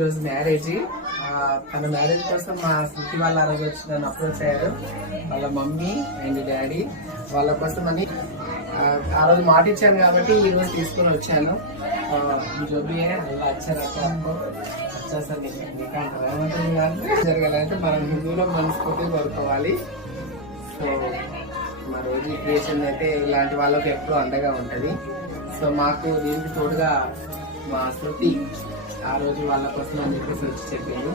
ఈరోజు మ్యారేజ్. తన మ్యారేజ్ కోసం మా శృతి వాళ్ళ ఆ రోజు వచ్చి నన్ను అప్రోచ్ అయ్యారు. వాళ్ళ మమ్మీ అండ్ డాడీ వాళ్ళ కోసం అని ఆ రోజు మాట ఇచ్చాను కాబట్టి ఈ రోజు తీసుకుని వచ్చాను. జోబీ అలా వచ్చారు అచ్చా సార్ నీకు అంటారు జరగాలంటే మనం హిందూలో మనస్ఫూర్తి కోరుకోవాలి. సో మా రోజు క్రియేషన్ అయితే ఇలాంటి వాళ్ళకి ఎప్పుడూ అండగా ఉంటుంది. సో మాకు దీనికి తోడుగా మా శృతి ఆ రోజు వాళ్ళ కోసం అని చెప్పేసి వచ్చి చెప్పింది.